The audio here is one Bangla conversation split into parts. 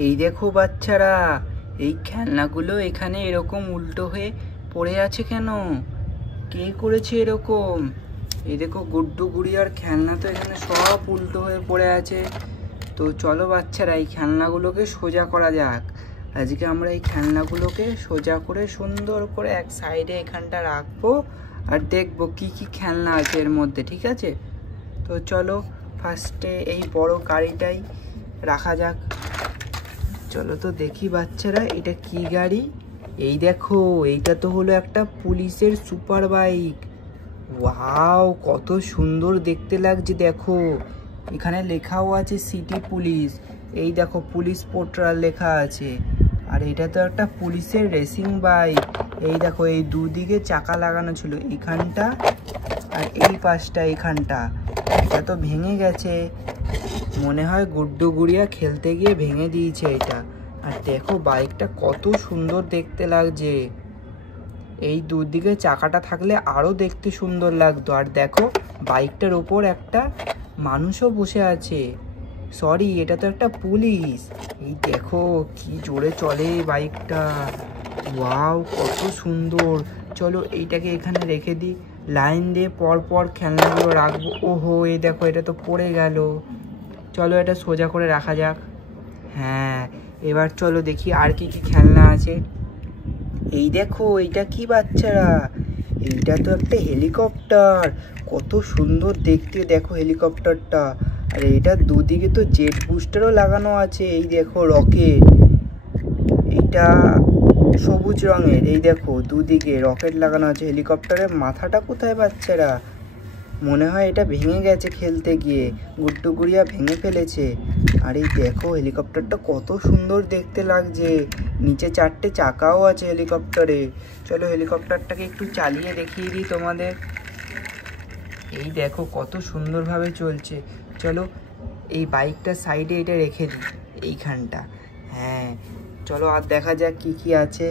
এই দেখো বাচ্চারা, এই খেলনাগুলো এখানে এরকম উল্টো হয়ে পড়ে আছে কেন? কে করেছে এরকম? এই দেখো গুড্ডু গুড়িয়ার খেলনা তো এখানে সব উল্টো হয়ে পড়ে আছে। তো চলো বাচ্চারা, এই খেলনাগুলোকে সোজা করা যাক। আজকে আমরা এই খেলনাগুলোকে সোজা করে সুন্দর করে এক সাইডে এখানটা রাখবো আর দেখবো কি কি খেলনা আছে এর মধ্যে, ঠিক আছে? তো চলো ফার্স্টে এই বড় গাড়িটাই রাখা যাক। চলো তো দেখি বাচ্চারা, এটা কি গাড়ি? এই দেখো, এইটা তো হলো একটা পুলিশের সুপার বাইক। ওয়াও, কত সুন্দর দেখতে লাগছে। দেখো এখানে লেখাও আছে সিটি পুলিশ। এই দেখো পুলিশ পোর্টাল লেখা আছে। আর এটা তো একটা পুলিশের রেসিং বাইক। এই দেখো, এই দুদিকে চাকা লাগানো ছিল, এইখানটা আর এই পাশটা এইখানটা। এটা তো ভেঙে গেছে, মনে হয় গুড্ডু গুড়িয়া খেলতে গিয়ে ভেঙে দিয়েছে এটা। আর দেখো বাইকটা কত সুন্দর দেখতে লাগছে। এই দুদিকে চাকাটা থাকলে আরো দেখতে সুন্দর লাগতো। আর দেখো বাইকটার ওপর একটা মানুষও বসে আছে। সরি, এটা তো একটা পুলিশ। এই দেখো কি জোরে চলে বাইকটা। ওয়াও, কত সুন্দর। চলো এইটাকে এখানে রেখে দিই, লাইন দিয়ে পর পর খেলনাগুলো রাখবো। ওহো, এই দেখো এটা তো পড়ে গেল। চলো এটা সোজা করে রাখা যাক। হ্যাঁ, এবার চলো দেখি আর কি কি খেলনা আছে। এই দেখো, এইটা কি বাচ্চারা? এইটা তো একটা হেলিকপ্টার। কত সুন্দর দেখতে, দেখো হেলিকপ্টারটা। আর এইটার দুদিকে তো জেট বুস্টারও লাগানো আছে। এই দেখো রকেট, এইটা সবুজ রঙের। এই দেখো দুদিকে রকেট লাগানো আছে। হেলিকপ্টারের মাথাটা কোথায় বাচ্চারা? মনে হয় এটা ভেঙে গেছে খেলতে গিয়ে, গুড্ডু গুড়িয়া ভেঙে ফেলেছে। আর এই দেখো হেলিকপ্টারটা কত সুন্দর দেখতে লাগছে। নিচে চারটে চাকাও আছে হেলিকপ্টারে। চলো হেলিকপ্টারটাকে একটু চালিয়ে দেখিয়ে দিই তোমাদের। এই দেখো কত সুন্দরভাবে চলছে। চলো এই বাইকটার সাইডে এটা রেখে দিই, এইখানটা। হ্যাঁ, চলো আর দেখা যাক কি কি আছে।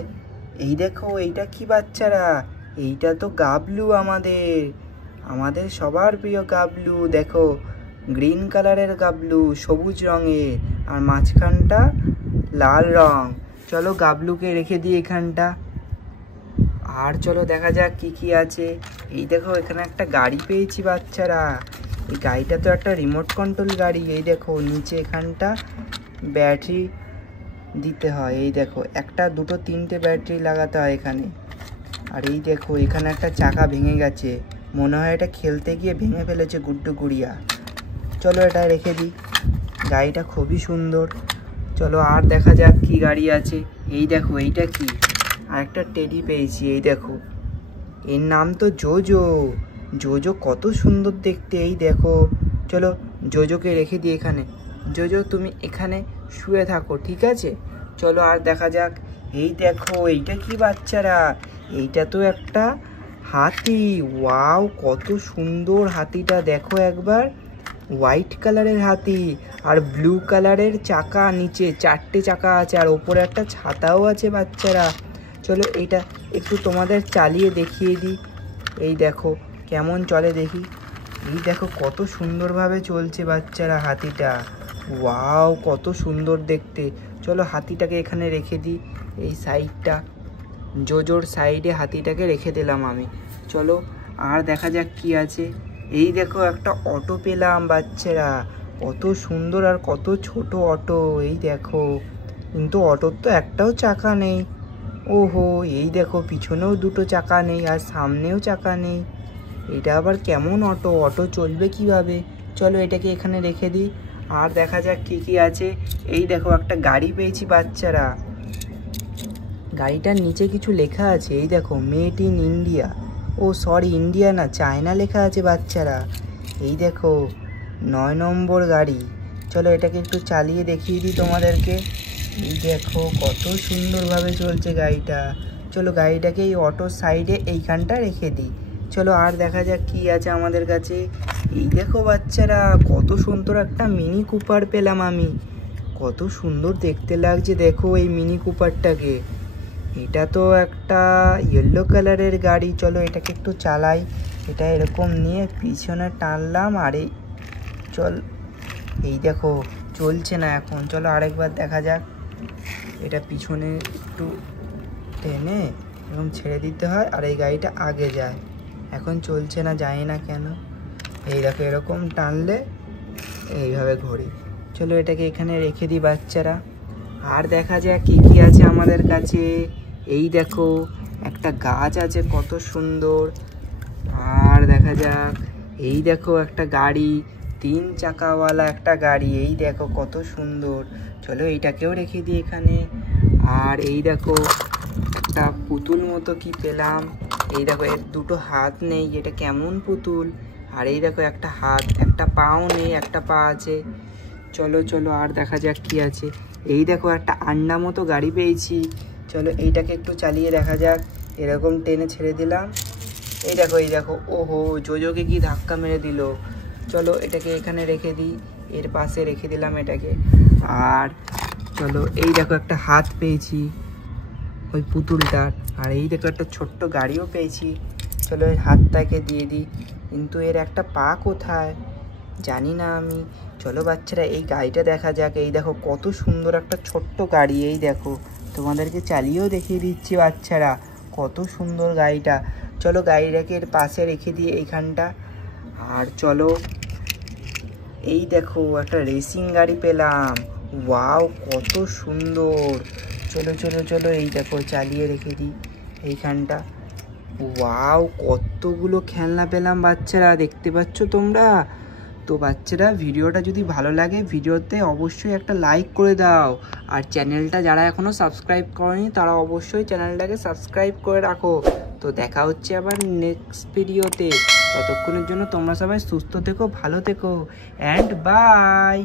এই দেখো, এইটা কি বাচ্চারা? এইটা তো গাবলু, আমাদের সবার প্রিয় গাবলু। দেখো গ্রিন কালারের গাবলু, সবুজ রঙের, আর মাঝখানটা লাল রং। চলো গাবলুকে রেখে দিই এখানটা। আর চলো দেখা যাক কি কি আছে। এই দেখো এখানে একটা গাড়ি পেয়েছি বাচ্চারা। এই গাড়িটা তো একটা রিমোট কন্ট্রোল গাড়ি। এই দেখো নিচে এখানটা ব্যাটারি দিতে হয়। এই দেখো একটা, দুটো, তিনটে ব্যাটারি লাগাতে হয় এখানে। আর এই দেখো এখানে একটা চাকা ভেঙে গেছে, মনে হয় এটা খেলতে গিয়ে ভেঙে ফেলেছে গুড্ডু গুড়িয়া। চলো এটা রেখে দিই, গাড়িটা খুবই সুন্দর। চলো আর দেখা যাক কি গাড়ি আছে। এই দেখো এইটা কি? আর একটা টেডি পেয়েছি। এই দেখো, এর নাম তো জোজো। জোজো কত সুন্দর দেখতে। এই দেখো, চলো জোজোকে রেখে দিই এখানে। জোজো তুমি এখানে শুয়ে থাকো, ঠিক আছে? চলো আর দেখা যাক। এই দেখো, এইটা কি বাচ্চারা? এইটা তো একটা হাতি। ওয়াও, কত সুন্দর হাতিটা, দেখো একবার। হোয়াইট কালারের হাতি আর ব্লু কালারের চাকা, নিচে চারটে চাকা আছে আর ওপরে একটা ছাতাও আছে বাচ্চারা। চলো এটা একটু তোমাদের চালিয়ে দেখিয়ে দিই। এই দেখো কেমন চলে দেখি। এই দেখো কত সুন্দরভাবে চলছে বাচ্চারা হাতিটা। ওয়াও, কত সুন্দর দেখতে। চলো হাতিটাকে এখানে রেখে দিই, এই সাইডটা। জোজোর সাইডে হাতিটাকে রেখে দিলাম আমি। চলো আর দেখা যাক কি আছে। এই দেখো একটা অটো পেলাম বাচ্চারা। কত সুন্দর আর কত ছোট অটো। এই দেখো, কিন্তু অটোর তো একটাও চাকা নেই। ওহো, এই দেখো পিছনেও দুটো চাকা নেই আর সামনেও চাকা নেই। এটা আবার কেমন অটো? অটো চলবে কিভাবে? চলো এটাকে এখানে রেখে দিই। আর দেখা যাক কি কি আছে। এই দেখো একটা গাড়ি পেয়েছি বাচ্চারা। গাড়িটার নিচে কিছু লেখা আছে। এই দেখো মেড ইন ইন্ডিয়া। ও সরি, ইন্ডিয়া না, চায়না লেখা আছে বাচ্চারা। এই দেখো 9 নম্বর গাড়ি। চলো এটাকে একটু চালিয়ে দেখিয়ে দিই তোমাদেরকে। এই দেখো কত সুন্দরভাবে চলছে গাড়িটা। চলো গাড়িটাকে এই অটোর সাইডে এইখানটা রেখে দিই। চলো আর দেখা যাক কি আছে আমাদের কাছে। এই দেখো বাচ্চারা, কত সুন্দর একটা মিনি কুপার পেলাম আমি। কত সুন্দর দেখতে লাগছে দেখো এই মিনি কুপারটাকে। এটা তো একটা ইয়েলো কালারের গাড়ি। চলো এটাকে একটু চালাই। এটা এরকম নিয়ে পিছনে টানলাম আর এই চল, এই দেখো চলছে না এখন। চলো আরেকবার দেখা যাক। এটা পিছনে একটু টেনে এরকম ছেড়ে দিতে হয় আর এই গাড়িটা আগে যায়। এখন চলছে না, জানি না কেন। এই দেখো এরকম টানলে এইভাবে ঘোরে। চলো এটাকে এখানে রেখে দিই বাচ্চারা। আর দেখা যাক কি কি আছে আমাদের কাছে। এই দেখো একটা গাছ আছে কত সুন্দর। আর দেখা যাক এই দেখো একটা গাড়ি, 3 চাকাওয়ালা একটা গাড়ি। এই দেখো কত সুন্দর। চলো এইটাকেও রেখে দিই এখানে। আর এই দেখো একটা পুতুল মতো কি পেলাম। এই দেখো এর 2টো হাত নেই, এটা কেমন পুতুল। আর এই দেখো একটা হাত, একটা পাও নেই, একটা পা আছে। চলো চলো আর দেখা যাক কি আছে। এই দেখো একটা আন্ডা মতো গাড়ি পেয়েছি। চলো এইটাকে একটু চালিয়ে দেখা যাক। এরকম টেনে ছেড়ে দিলাম। এই দেখো ওহো, জোজোকে কি ধাক্কা মেরে দিল। চলো এটাকে এখানে রেখে দিই, এর পাশে রেখে দিলাম এটাকে। আর চলো এই দেখো একটা হাত পেয়েছি ওই পুতুলটার। আর এই দেখো একটা ছোট্ট গাড়িও পেয়েছি। চলো এর হাতটাকে দিয়ে দিই, কিন্তু এর একটা পা কোথায় জানি না আমি। চলো বাচ্চারা এই গাড়িটা দেখা যাক। এই দেখো কত সুন্দর একটা ছোট্ট গাড়ি। এই দেখো তোমাদেরকে চালিয়েও দেখিয়ে দিচ্ছি বাচ্চারা, কত সুন্দর গাড়িটা। চলো গাড়িটাকে এর পাশে রেখে দিয়ে এইখানটা। আর চলো এই দেখো একটা রেসিং গাড়ি পেলাম। ওয়াও কত সুন্দর। চলো চলো চলো এই দেখো চালিয়ে রেখে দিই এইখানটা। ওয়াও কতগুলো খেলনা পেলাম বাচ্চারা, দেখতে পাচ্ছ তোমরা তো। বাচ্চারা ভিডিওটা যদি ভালো লাগে ভিডিওতে অবশ্যই একটা লাইক করে দাও। আর চ্যানেলটা যারা এখনও সাবস্ক্রাইব করেনি তারা অবশ্যই চ্যানেলটাকে সাবস্ক্রাইব করে রাখো। তো দেখা হচ্ছে আবার নেক্সট ভিডিওতে। ততক্ষণের জন্য তোমরা সবাই সুস্থ থেকো, ভালো থেকো, অ্যান্ড বাই।